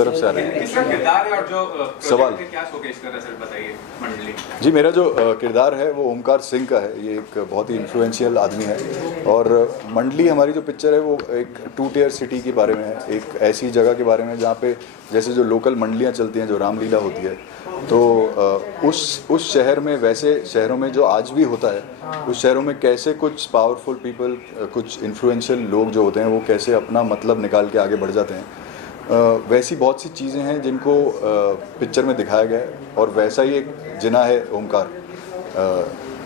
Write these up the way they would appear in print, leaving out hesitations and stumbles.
तरफ से आ रहे हैं। इसका किरदार है और जो सवाल क्या शोकेस कर रहा है सर, बताइए मंडली। जी, मेरा जो किरदार है वो ओमकार सिंह का है। ये एक बहुत ही इन्फ्लुएंशियल आदमी है और मंडली हमारी जो पिक्चर है वो एक 2 टियर सिटी के बारे में है, एक ऐसी जगह के बारे में जहाँ पे जैसे जो लोकल मंडलियाँ चलती हैं, जो रामलीला होती है, तो उस शहर में, वैसे शहरों में जो आज भी होता है, उस शहरों में कैसे कुछ पावरफुल पीपल, कुछ इन्फ्लुएंशियल लोग जो होते हैं वो कैसे अपना मतलब निकाल के आगे बढ़ जाते हैं। वैसी बहुत सी चीज़ें हैं जिनको पिक्चर में दिखाया गया है और वैसा ही एक जिना है ओमकार।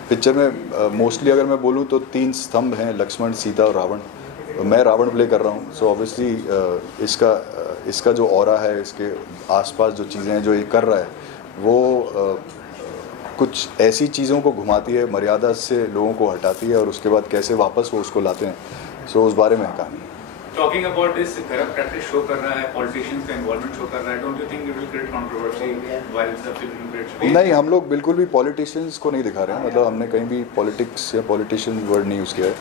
पिक्चर में मोस्टली अगर मैं बोलूँ तो 3 स्तंभ हैं, लक्ष्मण, सीता और रावण। मैं रावण प्ले कर रहा हूँ, सो ऑब्वियसली इसका जो ऑरा है, इसके आसपास जो चीज़ें हैं जो ये कर रहा है वो कुछ ऐसी चीज़ों को घुमाती है, मर्यादा से लोगों को हटाती है और उसके बाद कैसे वापस वो उसको लाते हैं। सो उस बारे में है कहानी। Talking about this, corrupt practice show कर रहा है, पॉलिटिशियंस का इन्वॉल्वमेंट शो कर रहा है, don't you think it will create controversy while the film creates? नहीं, हम लोग बिल्कुल भी पॉलिटिशियंस को नहीं दिखा रहे हैं, मतलब हमने कहीं भी पॉलिटिक्स या पॉलिटिशियन वर्ड नहीं यूज़ किया है।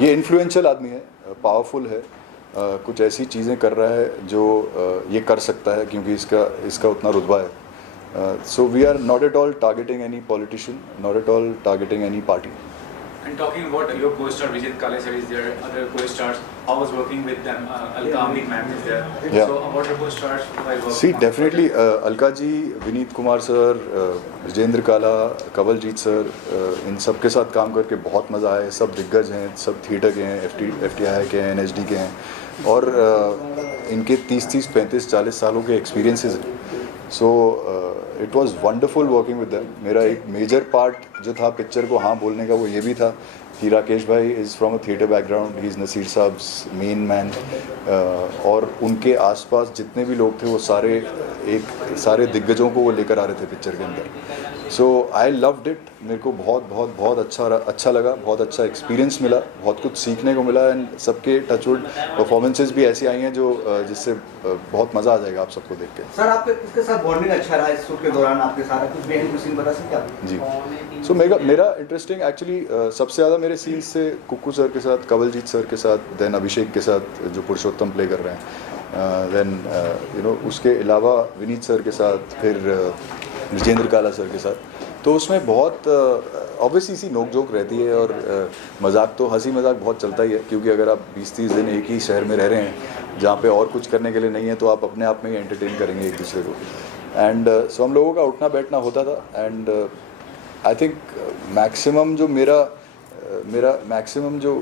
ये इन्फ्लुएंशियल आदमी है, पावरफुल है, कुछ ऐसी चीज़ें कर रहा है जो ये कर सकता है क्योंकि इसका उतना रुतबा है। So we are not at all targeting any politician, not at all targeting any party. And talking about your co-star Vijay Kale sir is there, other co-stars, how was working with them? Alka Amik ma'am is there. Yeah. So about your co-stars, while working? See, definitely Alka ji, Vineet Kumar sir, Vijender Kala, Kawaljeet sir, इन सब के साथ काम करके बहुत मज़ा आया। सब दिग्गज हैं, सब थिएटर के हैं, FTI के हैं, NHD के हैं और इनके 30, 35, 40 सालों के एक्सपीरियंसेस हैं। So it was wonderful working with them. मेरा एक मेजर पार्ट जो था पिक्चर को हाँ बोलने का वो ये भी था कि Rakesh bhai is from a theatre background, he is Naseer sahab's main man, और उनके आसपास जितने भी लोग थे वो सारे दिग्गजों को वो लेकर आ रहे थे पिक्चर के अंदर। सो आई लव्ड इट। मेरे को बहुत अच्छा लगा, बहुत अच्छा एक्सपीरियंस मिला, बहुत कुछ सीखने को मिला एंड सबके टचवुड परफॉर्मेंसेस भी ऐसी आई हैं जो जिससे बहुत मज़ा आ जाएगा आप सबको देख के। सर, आपके किसके साथ बॉन्डिंग अच्छा रहा इस शूट के दौरान? आपके साथ कुछ बेहद सीन बता सकते आप? जी, सो मेरा इंटरेस्टिंग एक्चुअली सबसे ज़्यादा मेरे सीन्स से कुक्कू सर के साथ, कवलजीत सर के साथ, देन अभिषेक के साथ जो पुरुषोत्तम प्ले कर रहे हैं, देन उसके अलावा विनीत सर के साथ, फिर विजेंद्र काला सर के साथ। तो उसमें बहुत ऑब्वियसली सी नोक झोंक रहती है और मजाक तो हंसी मजाक बहुत चलता ही है क्योंकि अगर आप 20-30 दिन एक ही शहर में रह रहे हैं जहाँ पे और कुछ करने के लिए नहीं है तो आप अपने आप में ही एंटरटेन करेंगे एक दूसरे को। एंड सो हम लोगों का उठना बैठना होता था एंड आई थिंक मैक्सिमम जो मेरा मैक्सिमम जो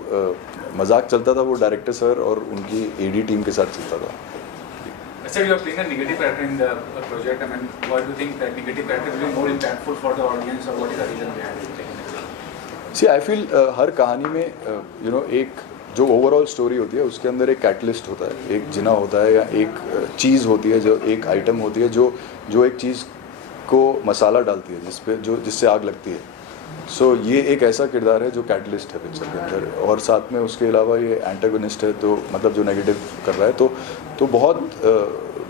मजाक चलता था वो डायरेक्टर सर और उनकी AD टीम के साथ चलता था। Sir, you are playing a negative character in the project. I mean, why do you think that negative character will be more impactful for the audience, or what is the reason behind it? See, I feel हर कहानी में एक जो overall story होती है उसके अंदर एक catalyst होता है, एक जिना होता है या एक चीज़ होती है, जो एक आइटम होती है जो एक चीज़ को मसाला डालती है जिससे आग लगती है। सो ये एक ऐसा किरदार है जो कैटलिस्ट है पिक्चर के अंदर और साथ में उसके अलावा ये एंटागोनिस्ट है, तो मतलब जो नेगेटिव कर रहा है, तो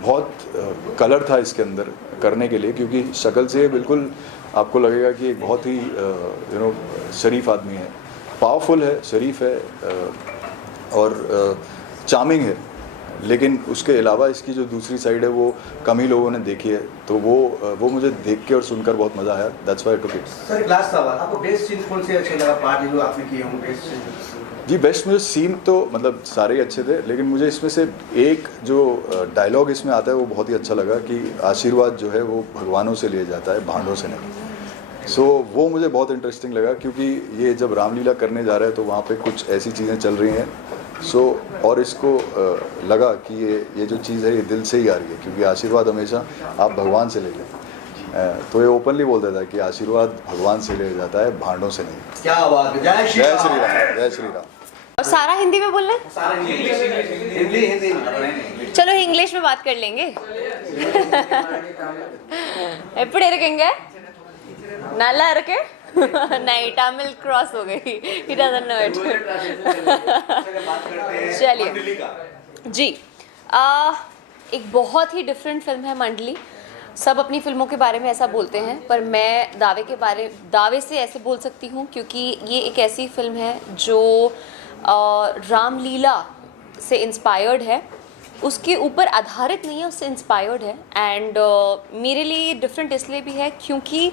बहुत कलर था इसके अंदर करने के लिए क्योंकि शक्ल से बिल्कुल आपको लगेगा कि एक बहुत ही शरीफ आदमी है, पावरफुल है, शरीफ है और चार्मिंग है, लेकिन उसके अलावा इसकी जो दूसरी साइड है वो कम ही लोगों ने देखी है, तो वो मुझे देख के और सुनकर बहुत मज़ा आया। That's why I took it. Sir, एक लास्ट सवाल, आपको बेस्ट सीन कौन से अच्छे लगा पार्ट जो आपने किए होंगे? Best scene? जी, बेस्ट मुझे सीन तो मतलब सारे ही अच्छे थे, लेकिन मुझे इसमें से एक जो डायलॉग इसमें आता है वो बहुत ही अच्छा लगा कि आशीर्वाद जो है वो भगवानों से लिया जाता है, भांडों से नहीं। सो वो मुझे बहुत इंटरेस्टिंग लगा क्योंकि ये जब रामलीला करने जा रहे हैं तो वहाँ पे कुछ ऐसी चीज़ें चल रही हैं। और इसको लगा कि ये जो चीज़ है ये दिल से ही आ रही है क्योंकि आशीर्वाद हमेशा आप भगवान से ले लें, तो ये ओपनली बोल देता है कि आशीर्वाद भगवान से लिया जाता है, भांडों से नहीं। क्या बात है! जय श्री राम, जय श्री राम। और सारा हिंदी में बोलना है? सारा हिंदी। चलो इंग्लिश में बात कर लेंगे। ఎప్పుడు ఎరకంగా నల్లా ఎరకే नहीं, तमिल क्रॉस हो गई, he doesn't know it। चलिए जी, एक बहुत ही डिफरेंट फिल्म है मंडली। सब अपनी फिल्मों के बारे में ऐसा बोलते हैं पर मैं दावे से ऐसे बोल सकती हूँ क्योंकि ये एक ऐसी फिल्म है जो रामलीला से इंस्पायर्ड है। उसके ऊपर आधारित नहीं है, उससे इंस्पायर्ड है। एंड मेरे लिए डिफरेंट इसलिए भी है क्योंकि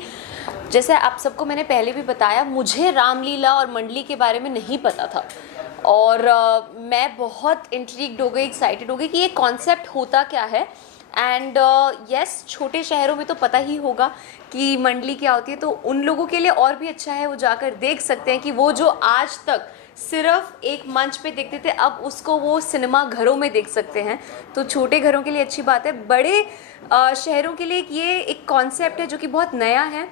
जैसे आप सबको मैंने पहले भी बताया, मुझे रामलीला और मंडली के बारे में नहीं पता था और मैं बहुत इंट्रीग्ड हो गई, एक्साइटेड हो गई कि ये कॉन्सेप्ट होता क्या है। एंड यस, छोटे शहरों में तो पता ही होगा कि मंडली क्या होती है, तो उन लोगों के लिए और भी अच्छा है, वो जाकर देख सकते हैं कि वो जो आज तक सिर्फ एक मंच पे देखते थे, अब उसको वो सिनेमा घरों में देख सकते हैं। तो छोटे घरों के लिए अच्छी बात है, बड़े शहरों के लिए ये एक कॉन्सेप्ट है जो कि बहुत नया है।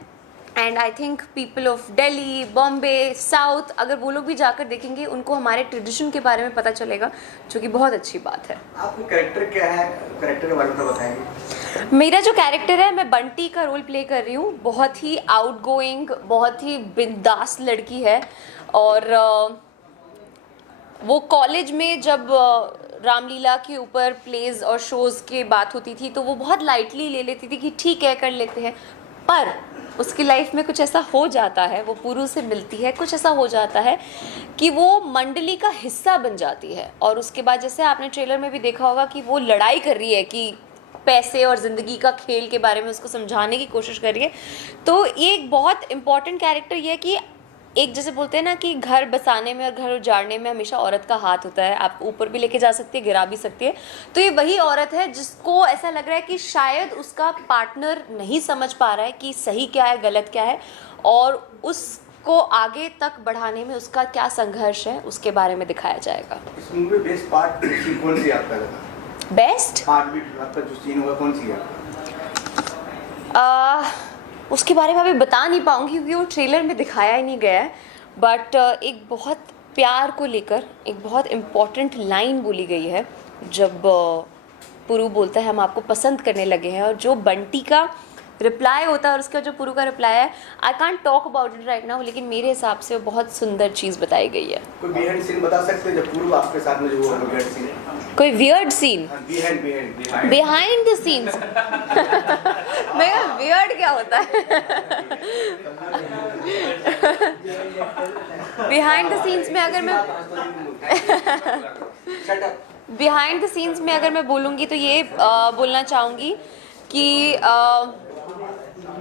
And I think people of Delhi, Bombay, south, अगर वो लोग भी जाकर देखेंगे, उनको हमारे ट्रेडिशन के बारे में पता चलेगा, जो कि बहुत अच्छी बात है। आपका कैरेक्टर क्या है, कैरेक्टर के बारे में बताएंगे? मेरा जो कैरेक्टर है, मैं बंटी का रोल प्ले कर रही हूँ। बहुत ही आउटगोइंग, बहुत ही बिंदास लड़की है और वो कॉलेज में जब रामलीला के ऊपर प्लेज और शोज़ की बात होती थी तो वो बहुत लाइटली ले लेती थी कि ठीक है, कर लेते हैं। पर उसकी लाइफ में कुछ ऐसा हो जाता है, वो पुरु से मिलती है, कुछ ऐसा हो जाता है कि वो मंडली का हिस्सा बन जाती है। और उसके बाद जैसे आपने ट्रेलर में भी देखा होगा कि वो लड़ाई कर रही है कि पैसे और ज़िंदगी का खेल के बारे में उसको समझाने की कोशिश कर रही है। तो ये एक बहुत इम्पॉर्टेंट कैरेक्टर ये है कि एक जैसे बोलते हैं ना कि घर बसाने में और घर उजाड़ने में हमेशा औरत का हाथ होता है। आप ऊपर भी लेके जा सकती है, गिरा भी सकती है। तो ये वही औरत है जिसको ऐसा लग रहा है कि शायद उसका पार्टनर नहीं समझ पा रहा है कि सही क्या है, गलत क्या है, और उसको आगे तक बढ़ाने में उसका क्या संघर्ष है, उसके बारे में दिखाया जाएगा। इस मूवी में बेस्ट पार्ट कौन सी आपका लगा? बेस्ट पार्ट भी आपका जो सीन हुआ कौन सी है? उसके बारे में अभी बता नहीं पाऊँगी क्योंकि वो ट्रेलर में दिखाया ही नहीं गया है। बट एक बहुत प्यार को लेकर एक बहुत इम्पॉर्टेंट लाइन बोली गई है जब पुरु बोलता है हम आपको पसंद करने लगे हैं, और जो बंटी का रिप्लाई होता है और उसका जो पुरु का रिप्लाई है, I can't talk about it right now, लेकिन मेरे हिसाब से वो बहुत सुंदर चीज़ बताई गई है। कोई बिहाइंड सीन बता सकते हैं जब पुरु आपके साथ में जो हुआ बिहाइंड सीन? कोई weird scene behind behind the scenes? मैं वियर्ड क्या होता है? बिहाइंड द सीन्स में अगर मैं बिहाइंड द सीन्स में अगर मैं बोलूँगी तो ये बोलना चाहूँगी कि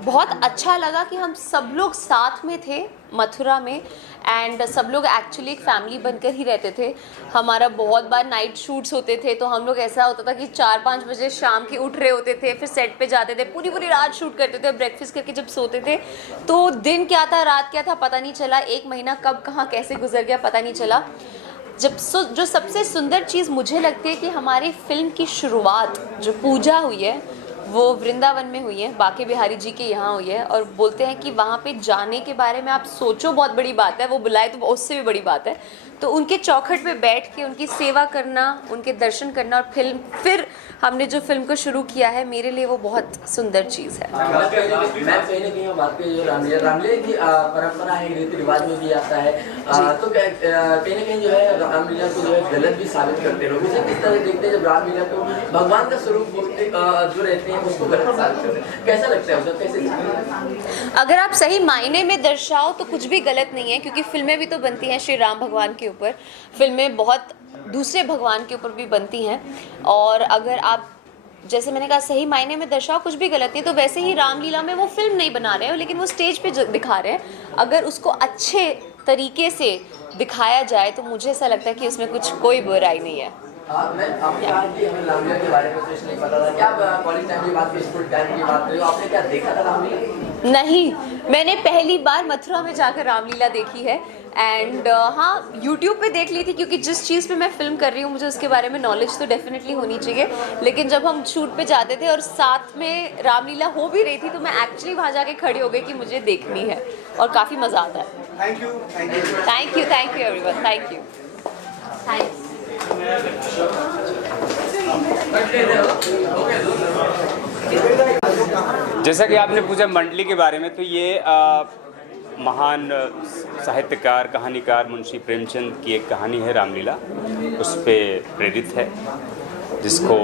बहुत अच्छा लगा कि हम सब लोग साथ में थे मथुरा में, एंड सब लोग एक्चुअली एक फैमिली बनकर ही रहते थे। हमारा बहुत बार नाइट शूट्स होते थे, तो हम लोग ऐसा होता था कि 4-5 बजे शाम के उठ रहे होते थे, फिर सेट पे जाते थे, पूरी पूरी रात शूट करते थे, ब्रेकफास्ट करके जब सोते थे तो दिन क्या था रात क्या था पता नहीं चला, 1 महीना कब कहाँ कैसे गुजर गया पता नहीं चला। जो सबसे सुंदर चीज़ मुझे लगती है कि हमारी फिल्म की शुरुआत जो पूजा हुई है वो वृंदावन में हुई है, बाके बिहारी जी के यहाँ हुई है, और बोलते हैं कि वहाँ पे जाने के बारे में आप सोचो बहुत बड़ी बात है, वो बुलाए तो उससे भी बड़ी बात है। तो उनके चौखट पे बैठ के उनकी सेवा करना, उनके दर्शन करना, और फिर हमने जो फिल्म को शुरू किया है, मेरे लिए वो बहुत सुंदर चीज़ है। मैं कहीं ना कहीं बात पे जो रामलीला की परंपरा है, रीति रिवाज में भी आता है, तो कहीं ना कहीं जो है रामलीला को जो है गलत भी साबित करते लोग। उसे किस तरह देखते हैं जब रामलीला को भगवान का स्वरूप जो रहते हैं उसको गलत साबित करते हैं? कैसा लगता है, मतलब कैसे? अगर आप सही मायने में दर्शाओ तो कुछ भी गलत नहीं है, क्योंकि फिल्में भी तो बनती हैं श्री राम भगवान के ऊपर, फिल्में बहुत दूसरे भगवान के ऊपर भी बनती हैं, और अगर आप जैसे मैंने कहा सही मायने में दर्शाओ कुछ भी गलत नहीं। तो वैसे ही रामलीला में वो फिल्म नहीं बना रहे हो, लेकिन वो स्टेज पे दिखा रहे हैं। अगर उसको अच्छे तरीके से दिखाया जाए तो मुझे ऐसा लगता है कि उसमें कुछ कोई बुराई नहीं है। मैं आपने कहा कि हमें रामलीला के बारे में कुछ नहीं पता था, क्या आप कॉलेज टाइम की बात, स्कूल टाइम की बात करें, आपने क्या देखा था रामलीला? नहीं, मैंने पहली बार मथुरा में जाकर रामलीला देखी है, एंड हाँ यूट्यूब पे देख ली थी, क्योंकि जिस चीज़ पे मैं फिल्म कर रही हूँ मुझे उसके बारे में नॉलेज तो डेफिनेटली होनी चाहिए। लेकिन जब हम शूट पे जाते थे और साथ में रामलीला हो भी रही थी तो मैं एक्चुअली वहाँ जाके खड़ी हो गई कि मुझे देखनी है, और काफ़ी मज़ा आता है। Thank you everyone, thank you. Thanks. जैसा कि आपने पूछा मंडली के बारे में, तो ये महान साहित्यकार कहानीकार मुंशी प्रेमचंद की एक कहानी है रामलीला, उस पर प्रेरित है, जिसको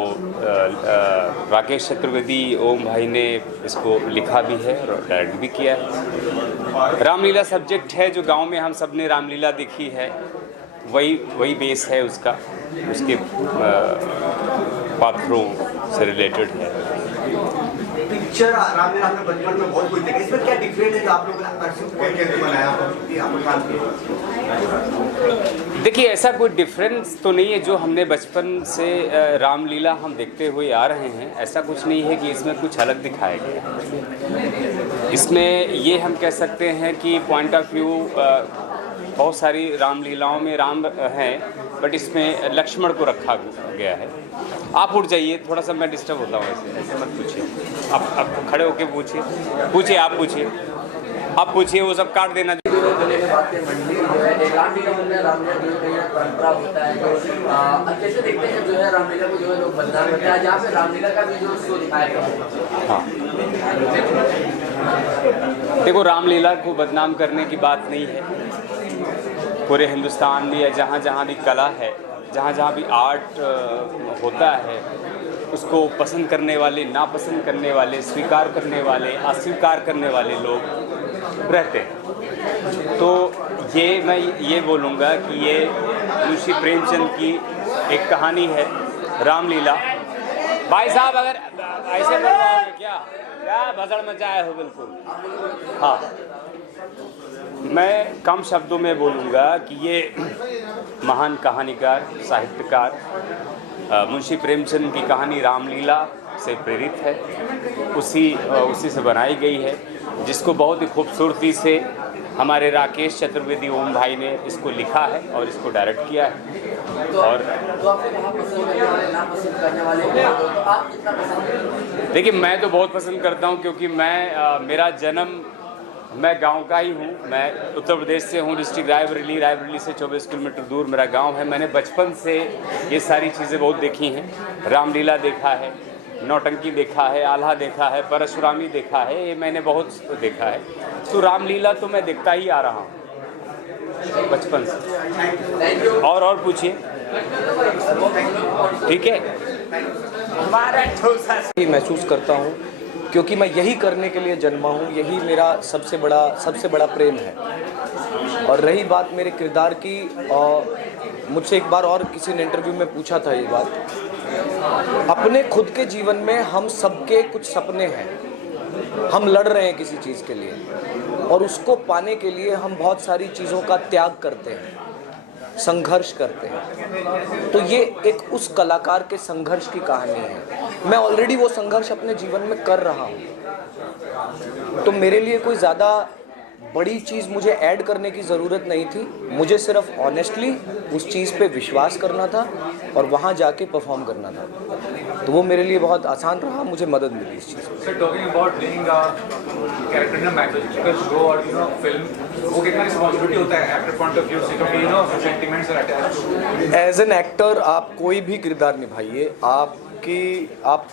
राकेश चतुर्वेदी ओम भाई ने इसको लिखा भी है और डायरेक्ट भी किया है। रामलीला सब्जेक्ट है, जो गांव में हम सब ने रामलीला देखी है वही बेस है उसका। उसके पात्रों से रिलेटेड है। पिक्चर रामलीला आपने बचपन में बहुत कुछ देखा, इसमें क्या डिफरेंट है जो आप लोगों ने अर्जुन कैसे बनाया देखिए, ऐसा कोई डिफरेंस तो नहीं है। जो हमने बचपन से रामलीला हम देखते हुए आ रहे हैं, ऐसा कुछ नहीं है कि इसमें कुछ अलग दिखाया गया। इसमें ये हम कह सकते हैं कि पॉइंट ऑफ व्यू बहुत सारी रामलीलाओं में राम हैं, बट इसमें लक्ष्मण को रखा गया है। आप उठ जाइए, थोड़ा सा मैं डिस्टर्ब होता हूँ, ऐसे मत पूछिए। आप खड़े होके पूछिए, आप पूछिए, वो सब काट देना। गले में बात करें, मंडली जो है एक रामलीला में रामलीला जो कहीं परंपरा होता है, तो कैसे देखते हैं जो है रामलीला को जो है लोग बदनाम करते हैं, जहाँ पे रामलीला का भी जो शो दिखाया गया है। हाँ, देखो, रामलीला को बदनाम करने की बात नहीं है। पूरे हिंदुस्तान में या जहाँ जहाँ भी कला है, जहाँ जहाँ भी आर्ट होता है, उसको पसंद करने वाले, नापसंद करने वाले, स्वीकार करने वाले, अस्वीकार करने वाले लोग रहते हैं। तो मैं ये बोलूँगा कि ये मुंशी प्रेमचंद की एक कहानी है, रामलीला। भाई साहब, अगर ऐसे बोलोगे क्या भसड़ मचाए हो, बिल्कुल। हाँ, मैं कम शब्दों में बोलूँगा कि ये महान कहानीकार, साहित्यकार मुंशी प्रेमचंद की कहानी रामलीला से प्रेरित है। उसी से बनाई गई है, जिसको बहुत ही खूबसूरती से हमारे राकेश चतुर्वेदी ओम भाई ने इसको लिखा है और इसको डायरेक्ट किया है। और तो आपको कहाँ पसंद करने वाले, ना पसंद करने वाले, तो आप कितना पसंद करते हैं? देखिए, मैं तो बहुत पसंद करता हूँ, क्योंकि मेरा जन्म, मैं गांव का ही हूँ। मैं उत्तर प्रदेश से हूँ, डिस्ट्रिक्ट रायबरेली से 24 किलोमीटर दूर मेरा गांव है। मैंने बचपन से ये सारी चीज़ें बहुत देखी हैं। रामलीला देखा है, नौटंकी देखा है, आल्हा देखा है, परशुरामी देखा है, ये मैंने बहुत देखा है। तो रामलीला तो मैं देखता ही आ रहा हूँ बचपन से। और पूछिए, ठीक है। महसूस करता हूँ, क्योंकि मैं यही करने के लिए जन्मा हूँ, यही मेरा सबसे बड़ा प्रेम है। और रही बात मेरे किरदार की, मुझसे एक बार और किसी ने इंटरव्यू में पूछा था ये बात। अपने खुद के जीवन में हम सबके कुछ सपने हैं, हम लड़ रहे हैं किसी चीज़ के लिए, और उसको पाने के लिए हम बहुत सारी चीज़ों का त्याग करते हैं, संघर्ष करते हैं। तो ये एक उस कलाकार के संघर्ष की कहानी है। मैं ऑलरेडी वो संघर्ष अपने जीवन में कर रहा हूँ, तो मेरे लिए कोई ज़्यादा बड़ी चीज़ मुझे ऐड करने की ज़रूरत नहीं थी। मुझे सिर्फ ऑनेस्टली उस चीज़ पे विश्वास करना था और वहाँ जाके परफॉर्म करना था। तो वो मेरे लिए बहुत आसान रहा, मुझे मदद मिली इस चीज़ में। Sir, talking about playing character in a mythological show और फिल्म, वो कितना रिस्पॉन्सिबिलिटी होता है एक्टर पॉइंट ऑफ व्यू से, क्योंकि sentiments are attached. As an actor आप कोई भी किरदार निभाइए, आप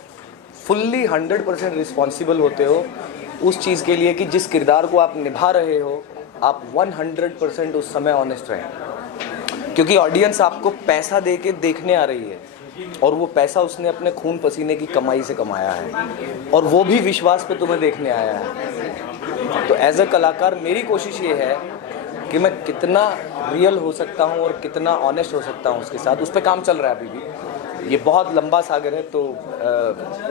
फुल्ली 100% रिस्पॉन्सिबल होते हो उस चीज़ के लिए कि जिस किरदार को आप निभा रहे हो, आप 100% उस समय ऑनेस्ट रहें। क्योंकि ऑडियंस आपको पैसा दे के देखने आ रही है, और वो पैसा उसने अपने खून पसीने की कमाई से कमाया है, और वो भी विश्वास पे तुम्हें देखने आया है। तो एज अ कलाकार मेरी कोशिश ये है कि मैं कितना रियल हो सकता हूँ और कितना ऑनेस्ट हो सकता हूँ उसके साथ। उस पर काम चल रहा है अभी भी। ये बहुत लंबा सागर है, तो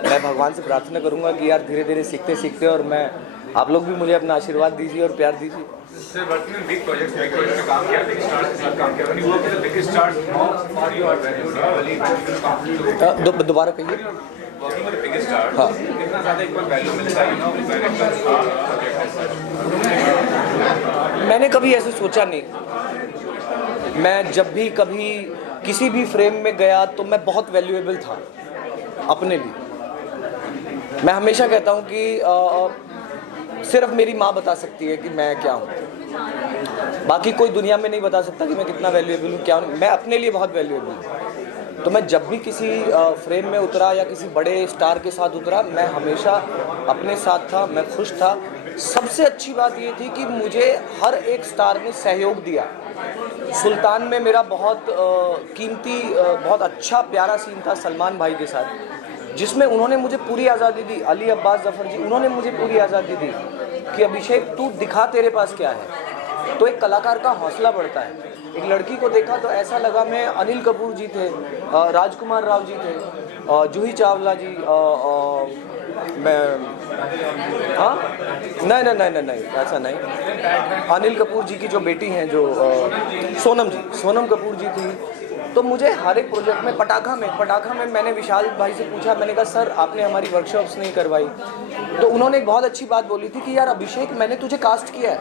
मैं भगवान से प्रार्थना करूँगा कि यार धीरे धीरे सीखते सीखते, और मैं आप लोग भी मुझे अपना आशीर्वाद दीजिए और प्यार दीजिए। Sir, working in big projects में काम किया, बिग स्टार्स के साथ काम किया, when you work with the big stars, how are you valued? दोबारा कहिए। Working with the big stars, हाँ, कितना ज़्यादा एक बार वैल्यू मिलता है, डायरेक्टर्स का प्रोजेक्ट है। मैंने कभी ऐसे सोचा नहीं। मैं जब भी कभी किसी भी फ्रेम में गया तो मैं बहुत वैल्यूएबल था अपने लिए। मैं हमेशा कहता हूँ कि सिर्फ मेरी माँ बता सकती है कि मैं क्या हूँ, बाकी कोई दुनिया में नहीं बता सकता कि मैं कितना वैल्यूएबल हूँ, क्या हूँ। मैं अपने लिए बहुत वैल्यूएबल हूँ। तो मैं जब भी किसी फ्रेम में उतरा या किसी बड़े स्टार के साथ उतरा, मैं हमेशा अपने साथ था, मैं खुश था। सबसे अच्छी बात ये थी कि मुझे हर एक स्टार ने सहयोग दिया। सुल्तान में मेरा बहुत कीमती, बहुत अच्छा प्यारा सीन था सलमान भाई के साथ, जिसमें उन्होंने मुझे पूरी आज़ादी दी। अली अब्बास जफ़र जी, उन्होंने मुझे पूरी आज़ादी दी कि अभिषेक तू दिखा तेरे पास क्या है। तो एक कलाकार का हौसला बढ़ता है। एक लड़की को देखा तो ऐसा लगा मैं अनिल कपूर जी थे, राजकुमार राव जी थे, जूही चावला जी, मैं हाँ नहीं ऐसा नहीं, अनिल कपूर जी की जो बेटी हैं जो सोनम कपूर जी थी। तो मुझे हर एक प्रोजेक्ट में पटाखा में मैंने विशाल भाई से पूछा, मैंने कहा सर आपने हमारी वर्कशॉप्स नहीं करवाई, तो उन्होंने एक बहुत अच्छी बात बोली थी कि यार अभिषेक मैंने तुझे कास्ट किया है,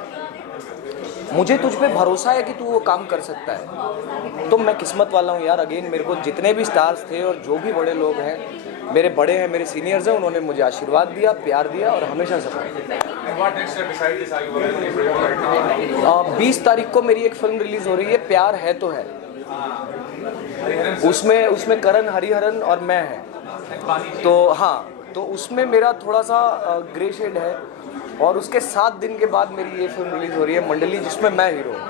मुझे तुझ पे भरोसा है कि तू वो काम कर सकता है। तो मैं किस्मत वाला हूँ यार। अगेन मेरे को जितने भी स्टार्स थे और जो भी बड़े लोग हैं, मेरे बड़े हैं, मेरे सीनियर्स हैं, उन्होंने मुझे आशीर्वाद दिया, प्यार दिया और हमेशा सपोर्ट। 20 तारीख को मेरी एक फिल्म रिलीज हो रही है, प्यार है तो है। उसमें करण हरिहरन और मैं है। तो हाँ, तो उसमें मेरा थोड़ा सा ग्रे शेड है। और उसके 7 दिन के बाद मेरी ये फिल्म रिलीज हो रही है मंडली, जिसमें मैं हीरो हूँ,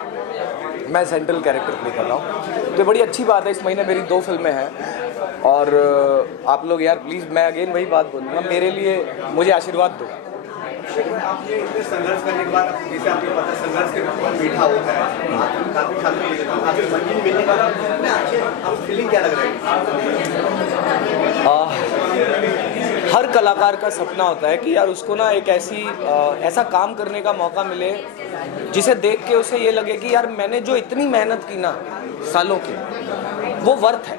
मैं सेंट्रल कैरेक्टर प्ले कर रहा हूँ। तो बड़ी अच्छी बात है, इस महीने मेरी 2 फिल्में हैं। और आप लोग यार प्लीज़, मैं अगेन वही बात बोलूँगा, मेरे लिए मुझे आशीर्वाद दो। लेकिन आपने इतने संघर्ष करने के बाद जैसे आपको पता संघर्ष के बाद मीठा होता है, काफ़ी खाते मंजिल मिलने के बाद आपको फीलिंग क्या लग रही है? हर कलाकार का सपना होता है कि यार उसको ना एक ऐसा काम करने का मौका मिले जिसे देख के उसे ये लगे कि यार मैंने जो इतनी मेहनत की ना सालों की, वो वर्थ है।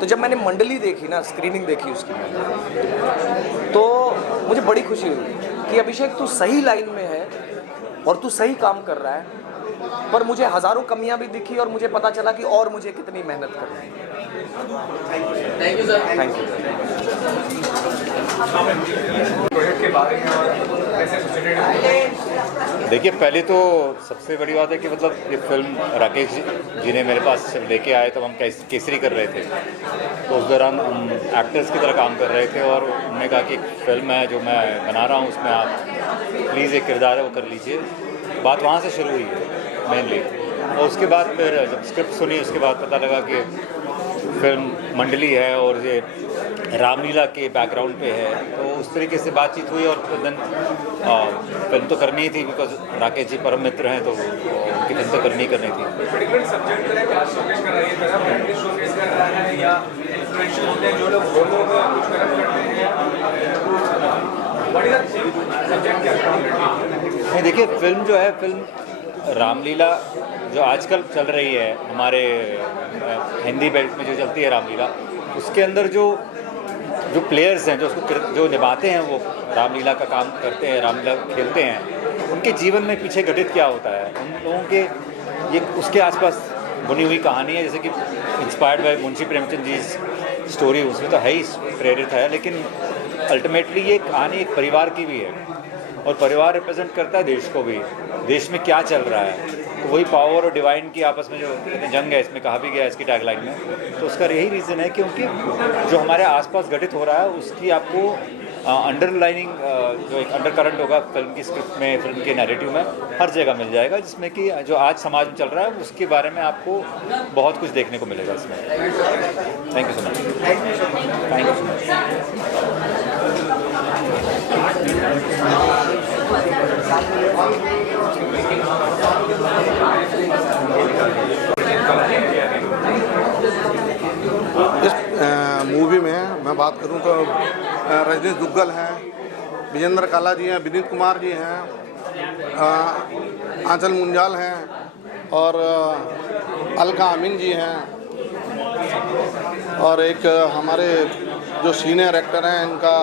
तो जब मैंने मंडली देखी ना, स्क्रीनिंग देखी उसकी, तो मुझे बड़ी खुशी हुई कि अभिषेक तू सही लाइन में है और तू सही काम कर रहा है। पर मुझे हज़ारों कमियां भी दिखी और मुझे पता चला कि और मुझे कितनी मेहनत करनी है। Thank you sir. Thank you. Project के बारे में और कैसे सोसाइटी। देखिए, पहले तो सबसे बड़ी बात है कि मतलब ये फिल्म राकेश जी ने मेरे पास लेके आए, तब हम केसरी कर रहे थे। तो उस दौरान हम एक्टर्स की तरह काम कर रहे थे और उन्होंने कहा कि एक फिल्म है जो मैं बना रहा हूँ, उसमें आप प्लीज़ एक किरदार है वो कर लीजिए। बात वहाँ से शुरू हुई है मेनली। और उसके बाद फिर जब स्क्रिप्ट सुनी, उसके बाद पता लगा कि फिल्म मंडली है और ये रामलीला के बैकग्राउंड पे है। तो उस तरीके से बातचीत हुई और फिर फिल्म तो करनी ही थी, बिकॉज राकेश जी परम मित्र हैं, तो उनकी फिल्म तो करनी थी। पर्टिकुलर सब्जेक्ट पर क्या शोकेस कर रहा है, ये तरह फैमिली शोकेस कर रहा है या इन्फ्लुएंशियल होते हैं जो लोग वो लोग कुछ गलत करते हैं? व्हाट इज द सब्जेक्ट क्या? नहीं, देखिए, फिल्म जो है, फिल्म रामलीला जो आजकल चल रही है हमारे हिंदी बेल्ट में जो चलती है रामलीला, उसके अंदर जो प्लेयर्स हैं, जो निभाते हैं, वो रामलीला का काम करते हैं, रामलीला खेलते हैं, उनके जीवन में पीछे घटित क्या होता है, उन लोगों के ये उसके आसपास बुनी हुई कहानी है। जैसे कि inspired by Munshi Premchand ji story, उसमें तो है ही प्रेरित है, लेकिन अल्टीमेटली ये कहानी एक परिवार की भी है और परिवार रिप्रेजेंट करता है देश को भी, देश में क्या चल रहा है। तो वही पावर और डिवाइन की आपस में जो जंग है, इसमें कहा भी गया है इसकी टैगलाइन में। तो उसका यही रीज़न है क्योंकि जो हमारे आसपास घटित हो रहा है उसकी आपको अंडरलाइनिंग जो एक अंडर करंट होगा फिल्म की स्क्रिप्ट में, फिल्म के नैरेटिव में हर जगह मिल जाएगा, जिसमें कि जो आज समाज में चल रहा है उसके बारे में आपको बहुत कुछ देखने को मिलेगा इसमें। Thank you so much. Thank you so इस मूवी में मैं बात करूं तो रजनीश दुग्गल हैं, विजेंद्र काला जी हैं, विनीत कुमार जी हैं, आंचल मुंजाल हैं और अलका अमीन जी हैं और एक हमारे जो सीनियर एक्टर हैं इनका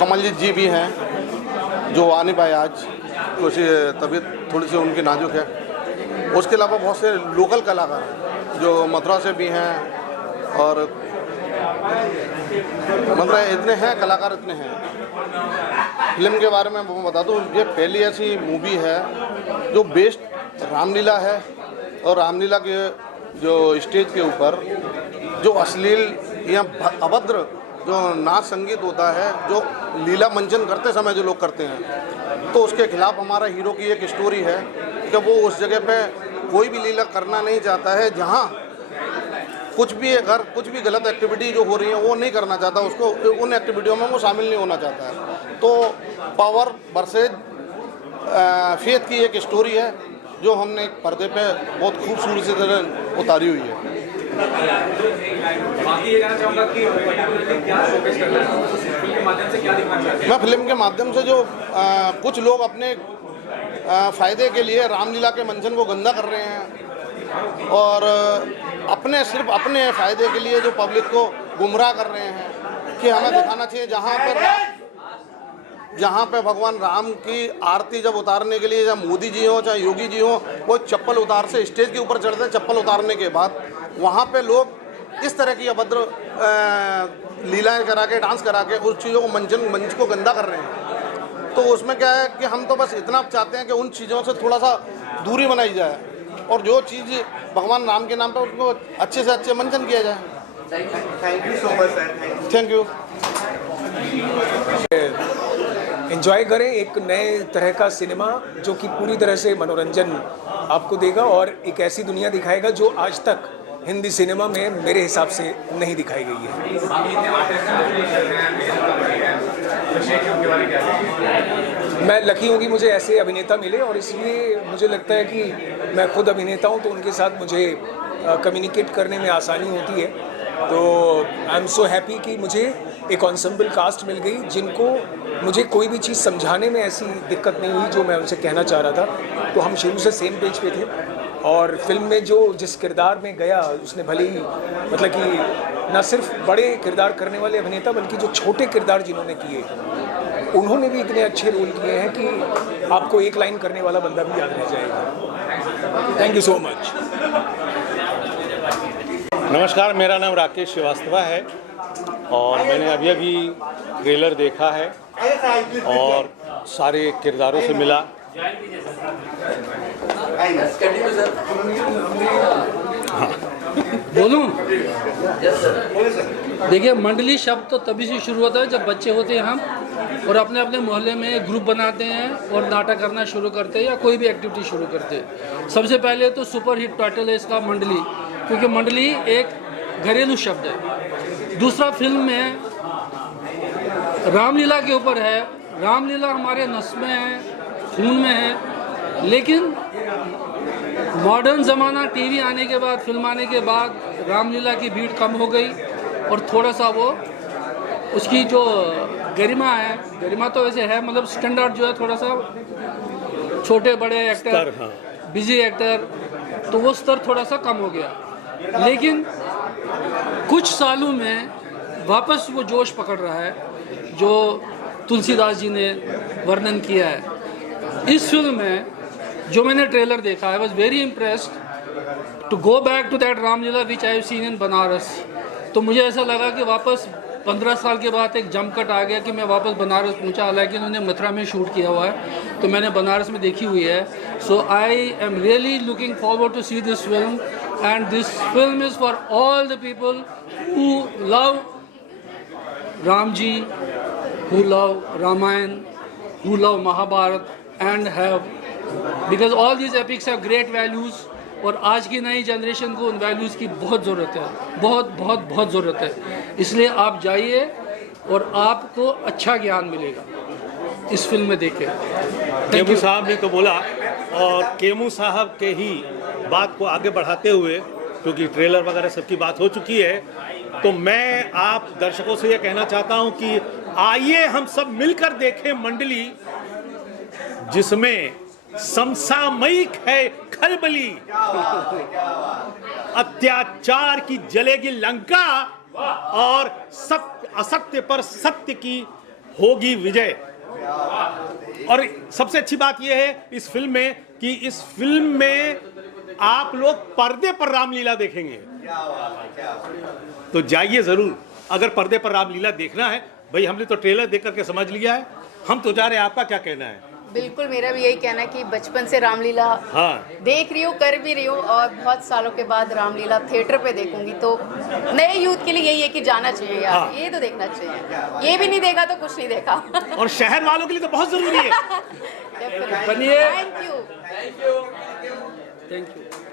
कमलजीत जी भी हैं, जो आ नहीं पाए आज, कुछ तबीयत थोड़ी सी उनकी नाजुक है। उसके अलावा बहुत से लोकल कलाकार हैं जो मथुरा से भी हैं और मतलब इतने हैं कलाकार, इतने हैं। फिल्म के बारे में मैं बता दूं, ये पहली ऐसी मूवी है जो बेस्ड रामलीला है और रामलीला के जो स्टेज के ऊपर जो अश्लील या अभद्र जो नाच संगीत होता है, जो लीला मंचन करते समय जो लोग करते हैं, तो उसके खिलाफ हमारा हीरो की एक स्टोरी है कि वो उस जगह पे कोई भी लीला करना नहीं चाहता है, जहाँ कुछ भी गलत एक्टिविटी जो हो रही है वो नहीं करना चाहता, उसको उन एक्टिविटियों में वो शामिल नहीं होना चाहता है। तो पावर वर्सेज फेथ की एक स्टोरी है जो हमने एक पर्दे पे बहुत खूबसूरत से तरह उतारी हुई है। बाकी ये कहना चाहूँगा कि क्या शोकेस करना है, फिल्म के माध्यम से क्या दिखाना चाहते हैं? मैं फिल्म के माध्यम से जो कुछ लोग अपने फ़ायदे के लिए रामलीला के मंचन को गंदा कर रहे हैं और सिर्फ अपने फ़ायदे के लिए जो पब्लिक को गुमराह कर रहे हैं कि हमें दिखाना चाहिए जहाँ पे भगवान राम की आरती जब उतारने के लिए, चाहे मोदी जी हो चाहे योगी जी हो, वो चप्पल उतार से स्टेज के ऊपर चढ़ते हैं, चप्पल उतारने के बाद वहाँ पे लोग इस तरह की अभद्र लीलाएं करा के, डांस करा के उस चीज़ों को मंच को गंदा कर रहे हैं। तो उसमें क्या है कि हम तो बस इतना चाहते हैं कि उन चीज़ों से थोड़ा सा दूरी बनाई जाए और जो चीज़ भगवान राम के नाम पर उसको अच्छे से अच्छे मंचन किया जाए। Thank you so much sir. Thank you. Enjoy करें एक नए तरह का सिनेमा जो कि पूरी तरह से मनोरंजन आपको देगा और एक ऐसी दुनिया दिखाएगा जो आज तक हिंदी सिनेमा में मेरे हिसाब से नहीं दिखाई गई है। मैं लकी हूँ कि मुझे ऐसे अभिनेता मिले और इसलिए मुझे लगता है कि मैं खुद अभिनेता हूँ तो उनके साथ मुझे कम्युनिकेट करने में आसानी होती है। तो आई एम सो हैप्पी कि मुझे एक एंसेम्बल कास्ट मिल गई जिनको मुझे कोई भी चीज़ समझाने में ऐसी दिक्कत नहीं हुई जो मैं उनसे कहना चाह रहा था। तो हम शुरू से सेम पेज पे थे और फिल्म में जो जिस किरदार में गया उसने भले ही मतलब कि न सिर्फ बड़े किरदार करने वाले अभिनेता बल्कि जो छोटे किरदार जिन्होंने किए उन्होंने भी इतने अच्छे रोल किए हैं कि आपको एक लाइन करने वाला बंदा भी याद रह जाएगा। Thank you so much. नमस्कार, मेरा नाम राकेश श्रीवास्तव है और मैंने अभी ट्रेलर देखा है और सारे किरदारों से मिला। बोलूं? देखिए, मंडली शब्द तो तभी से शुरू होता है जब बच्चे होते हैं हम और अपने अपने मोहल्ले में ग्रुप बनाते हैं और नाटक करना शुरू करते हैं या कोई भी एक्टिविटी शुरू करते हैं। सबसे पहले तो सुपर हिट टाइटल है इसका मंडली, क्योंकि मंडली एक घरेलू शब्द है। दूसरा, फिल्म में रामलीला के ऊपर है। रामलीला हमारे नस में है, खून में है, लेकिन मॉडर्न ज़माना टीवी आने के बाद, फिल्म आने के बाद रामलीला की भीड़ कम हो गई और थोड़ा सा वो उसकी जो गरिमा है, गरिमा तो वैसे है, मतलब स्टैंडर्ड जो है थोड़ा सा छोटे बड़े एक्टर, बिजी एक्टर, तो वो स्तर थोड़ा सा कम हो गया। लेकिन कुछ सालों में वापस वो जोश पकड़ रहा है जो तुलसीदास जी ने वर्णन किया है। इस फिल्म में जो मैंने ट्रेलर देखा, I was very impressed to go back to that Ramlila which I have seen in Banaras. तो मुझे ऐसा लगा कि वापस 15 साल के बाद एक जंप कट आ गया कि मैं वापस बनारस पहुंचा। हालांकि उन्होंने मथुरा में शूट किया हुआ है, तो मैंने बनारस में देखी हुई है। So I am really looking forward to see this film and this film is for all the people who love Ram ji, who love Ramayana, who love Mahabharat and have, because all these epics have great values और आज की नई generation को उन values की बहुत ज़रूरत है, बहुत बहुत बहुत ज़रूरत है। इसलिए आप जाइए और आपको अच्छा ज्ञान मिलेगा इस फिल्म में देखें। केमू साहब ने तो बोला और केमू साहब के ही बात को आगे बढ़ाते हुए, क्योंकि ट्रेलर वगैरह सबकी बात हो चुकी है, तो मैं आप दर्शकों से ये कहना चाहता हूं कि आइए हम सब मिलकर देखें मंडली, जिसमें समसामयिक है खलबली, अत्याचार की जलेगी लंका और असत्य पर सत्य की होगी विजय। और सबसे अच्छी बात यह है इस फिल्म में कि इस फिल्म में आप लोग पर्दे पर रामलीला देखेंगे। तो जाइए जरूर, अगर पर्दे पर रामलीला देखना है। भाई हमने तो ट्रेलर देख करके समझ लिया है, हम तो जा रहे हैं। आपका क्या कहना है? बिल्कुल, मेरा भी यही कहना है कि बचपन से रामलीला देख रही हूँ, कर भी रही हूँ और बहुत सालों के बाद रामलीला थिएटर पे देखूंगी। तो नए यूथ के लिए यही है कि जाना चाहिए यार, ये तो देखना चाहिए। ये भी नहीं देखा तो कुछ नहीं देखा। और शहर वालों के लिए तो बहुत जरूरी है। बनिए। Thank you. Thank you.